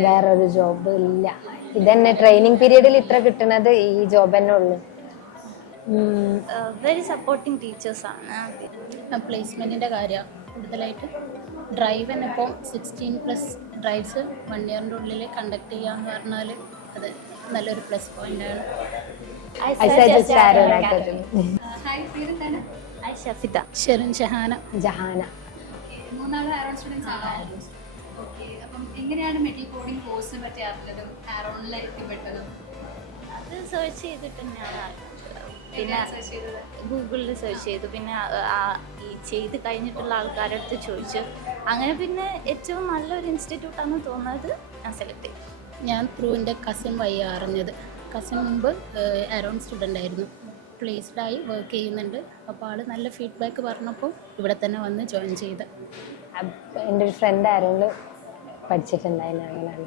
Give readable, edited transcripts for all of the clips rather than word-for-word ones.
വേറൊരു ജോബ് ഇല്ല. ഇതന്നെ ട്രെയിനിങ് പീരീഡിൽ ഇത്ര കിട്ടുന്നത് ഈ ജോബ് തന്നെ ഉള്ളു. Very supporting ടീച്ചേഴ്സാണ്. പ്ലേസ്മെൻറ്റിൻ്റെ കാര്യം കൂടുതലായിട്ട് ഡ്രൈവ് തന്നെ ഇപ്പോൾ 16+ ഡ്രൈവ്സ് 1 ഇയറിൻ്റെ ഉള്ളിൽ കണ്ടക്ട് ചെയ്യാന്ന് പറഞ്ഞാൽ അത് നല്ലൊരു പ്ലസ് പോയിൻ്റാണ്. ഷഫിത, ഷെറിൻ, ഷഹാന, ജഹാന. മൂന്നാളും ആരോൺ സ്റ്റുഡൻസ് ആണ്. ഓക്കെ, അപ്പം എങ്ങനെയാണ് മെറ്റൽ കോഡിംഗ് കോഴ്സിനെ പറ്റി അറിഞ്ഞതും ആരോണിൽ എത്തിപ്പെട്ടതും? അത് സെർച്ച് ചെയ്തിട്ട് തന്നെയാണ്. പിന്നെ ഗൂഗിളിൽ സെർച്ച് ചെയ്തു, പിന്നെ ഈ ചെയ്ത് കഴിഞ്ഞിട്ടുള്ള ആൾക്കാരുടെ അടുത്ത് ചോദിച്ചു. അങ്ങനെ പിന്നെ ഏറ്റവും നല്ലൊരു ഇൻസ്റ്റിറ്റ്യൂട്ടാണെന്ന് തോന്നുന്നത് ഞാൻ സെലക്ട് ചെയ്തു. ഞാൻ ത്രൂ എൻ്റെ കസിൻ വഴി അറിഞ്ഞത്. കസിൻ മുമ്പ് ആരോൺ സ്റ്റുഡൻ്റ് ആയിരുന്നു, പ്ലേസ്ഡായി വർക്ക് ചെയ്യുന്നുണ്ട്. അപ്പോൾ ആൾ നല്ല ഫീഡ്ബാക്ക് പറഞ്ഞപ്പോൾ ഇവിടെ തന്നെ വന്ന് ജോയിൻ ചെയ്ത്. എൻ്റെ ഒരു ഫ്രണ്ട് ആരോണിൽ പഠിച്ചിട്ടുണ്ടായിരുന്നു. അങ്ങനെയാണ്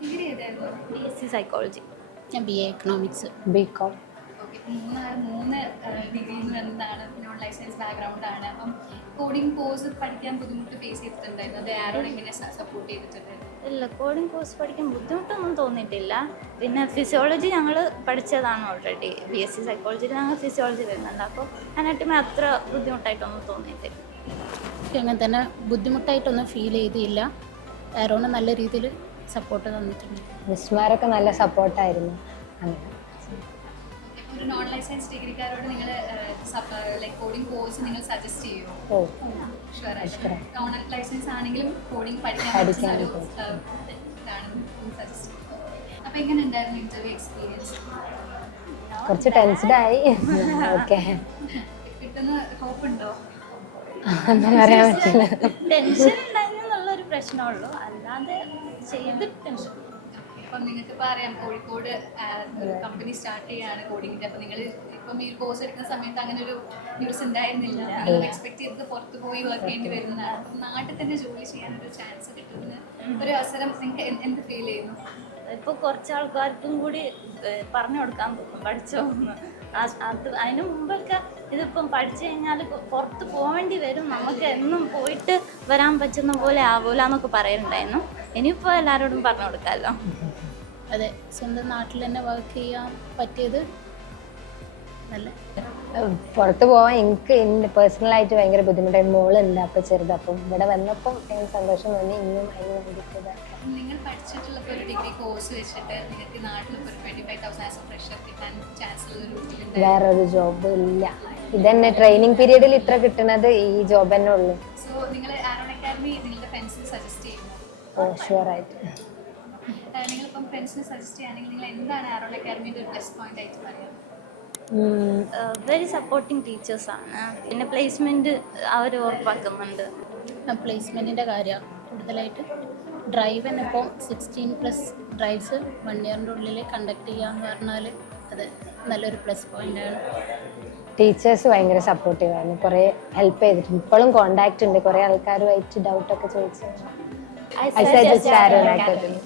ഡിഗ്രി ഏതായിരുന്നു? BSc psychology. ഞാൻ BA എക്കണോമിക്സ്. BCom. ഓക്കെ, മൂന്ന് ഡിഗ്രിയിൽ നിന്നാണ്, നോൺ ലൈഫ് സയൻസ് ബാക്ക്ഗ്രൗണ്ടാണ്. അപ്പം കോഡിംഗ് കോഴ്സ് പഠിക്കാൻ ബുദ്ധിമുട്ട് ഫേസ് ചെയ്തിട്ടുണ്ടായിരുന്നു. അത് ആരോൺ എങ്ങനെ സപ്പോർട്ട് ചെയ്തിട്ടുണ്ടായിരുന്നു? ഇല്ല, കോഡിംഗ് കോഴ്സ് പഠിക്കാൻ ബുദ്ധിമുട്ടൊന്നും തോന്നിയിട്ടില്ല. പിന്നെ ഫിസിയോളജി ഞങ്ങൾ പഠിച്ചതാണ് ഓൾറെഡി. BSc സൈക്കോളജിയിൽ ഞങ്ങൾ ഫിസിയോളജി വരുന്നുണ്ട്. അപ്പോൾ അനാട്ടമി അത്ര ബുദ്ധിമുട്ടായിട്ടൊന്നും തോന്നിയിട്ടില്ല. അങ്ങനെ തന്നെ ബുദ്ധിമുട്ടായിട്ടൊന്നും ഫീൽ ചെയ്തില്ല. ആരോണ് നല്ല രീതിയിൽ സപ്പോർട്ട് തന്നിട്ടുണ്ട്. മിസ്മാരൊക്കെ നല്ല സപ്പോർട്ടായിരുന്നു. അങ്ങനെ ഒരു നോൺ ലൈഫ് സയൻസ് ഡിഗ്രിക്കാരോട് നിങ്ങൾ ലൈക്ക് കോഡിംഗ് കോഴ്സ് നിങ്ങൾ സജസ്റ്റ് ചെയ്യുമോ? ഓ, ഷുവറായിട്ട്. നോൺ ലൈഫ് സയൻസ് ആണെങ്കിലും കോഡിംഗ് പഠിക്കാൻ ഒരു ഇതാണ് സജസ്റ്റ് ചെയ്യുന്നത്. അപ്പോൾ എങ്ങനെ ഉണ്ടായിരുന്നു ഇന്റർവ്യൂ എക്സ്പീരിയൻസ്? കുറച്ച് ടെൻസ്ഡായി. ഓക്കെ, കിട്ടുന്ന ഹോപ്പ് ഉണ്ടോ? ഒന്നും പറയാൻ പറ്റില്ല. ടെൻഷൻ ഉണ്ടായിരുന്നുള്ളൊരു പ്രശ്നമുള്ളൂ, അല്ലാതെ ചെയ്ത് ടെൻഷൻ. അപ്പം നിങ്ങൾക്കിപ്പോൾ അറിയാം, കോഴിക്കോട് ഒരു കമ്പനി സ്റ്റാർട്ട് ചെയ്യുകയാണ് കോഡിങ്ങിൻ്റെ. അപ്പോൾ നിങ്ങൾ ഇപ്പം ഈ കോഴ്സ് എടുക്കുന്ന സമയത്ത് അങ്ങനെ ഒരു ന്യൂസ് ഉണ്ടായിരുന്നില്ല. നിങ്ങൾ എക്സ്പെക്ട് ചെയ്തത് പുറത്ത് പോയി വർക്ക് ചെയ്യേണ്ടി വരുന്നതാണ്. അപ്പം നാട്ടിൽ തന്നെ ജോലി ചെയ്യാനൊരു ചാൻസ് കിട്ടുന്ന ഒരു അവസരം നിങ്ങൾക്ക് എന്ത് ഫീൽ ചെയ്യുന്നു? ഇപ്പോൾ കുറച്ച് ആൾക്കാർക്കും കൂടി പറഞ്ഞു കൊടുക്കാൻ തോന്നും പഠിച്ചോ എന്ന്. അത് അതിന് മുമ്പൊക്കെ ഇതിപ്പം പഠിച്ചു കഴിഞ്ഞാൽ പുറത്ത് പോവേണ്ടി വരും, നമുക്ക് എന്നും പോയിട്ട് വരാൻ പറ്റുന്ന പോലെ ആവൂല എന്നൊക്കെ പറയുന്നുണ്ടായിരുന്നു. ഇനിയിപ്പോൾ എല്ലാവരോടും പറഞ്ഞു കൊടുക്കാമല്ലോ. അതെ, സ്വന്തം നാട്ടിൽ തന്നെ വർക്ക് ചെയ്യാൻ പറ്റിയത് നല്ല. പുറത്ത് പോകാൻ എനിക്ക് എൻ്റെ പേഴ്സണലായിട്ട് ഭയങ്കര ബുദ്ധിമുട്ടായിരുന്നു. മോളുണ്ട്, അപ്പം ചെറുത്. അപ്പം ഇവിടെ വന്നപ്പം എനിക്ക് സന്തോഷം തോന്നി. ഇനിയും അതിന് വേണ്ടിയിട്ട് നിങ്ങൾ പഠിച്ചിട്ടുള്ള ഒരു ഡിഗ്രി കോഴ്സ് വെച്ചിട്ട് നിങ്ങൾക്ക് നാട്ടിലിപ്പോൾ ഒരു 25,000 ആസ് എ ഫ്രഷർ കിട്ടാൻ ചാൻസ് ഉള്ള വേറൊരു ജോബ് ഇല്ല. ഇതന്നെ ട്രെയിനിങ് പീരീഡിൽ ഇത്ര കിട്ടുന്നത് ഈ ജോബ് തന്നെ ഉള്ളു. സോ നിങ്ങൾ ആരോൺ അക്കാദമി നിങ്ങളുടെ ഫ്രണ്ട്സിന് സജസ്റ്റ് ചെയ്യുമോ? ഓ, ഷുവറായിട്ട്. നിങ്ങളിപ്പം ഫ്രണ്ട്സിന് സജസ്റ്റ് ചെയ്യുകയാണെങ്കിൽ നിങ്ങൾ എന്താണ് ആരോൺ അക്കാദമിയുടെ ഒരു പ്ലസ് പോയിന്റ് ആയിട്ട് പറയുക? വെരി സപ്പോർട്ടിങ് ടീച്ചേഴ്സാണ്. പിന്നെ പ്ലേസ്മെൻറ്റ് അവർ ഉറപ്പാക്കുന്നുണ്ട്. പ്ലേസ്മെൻറ്റിൻ്റെ കാര്യം കൂടുതലായിട്ട് ഡ്രൈവ് തന്നെ ഇപ്പോൾ 16+ ഡ്രൈവ്സ് 1 ഇയറിൻ്റെ ഉള്ളിൽ കണ്ടക്ട് ചെയ്യാന്ന് പറഞ്ഞാൽ അത് നല്ലൊരു പ്ലസ് പോയിൻ്റാണ്. ടീച്ചേഴ്സ് ഭയങ്കര സപ്പോർട്ടീവാണ്. കുറേ ഹെൽപ്പ് ചെയ്തിട്ടുണ്ട്. ഇപ്പോഴും കോണ്ടാക്റ്റ് ഉണ്ട്. കുറേ ആൾക്കാരുമായിട്ട് ഡൗട്ടൊക്കെ ചോദിച്ചു. I suggest Aroon Academy.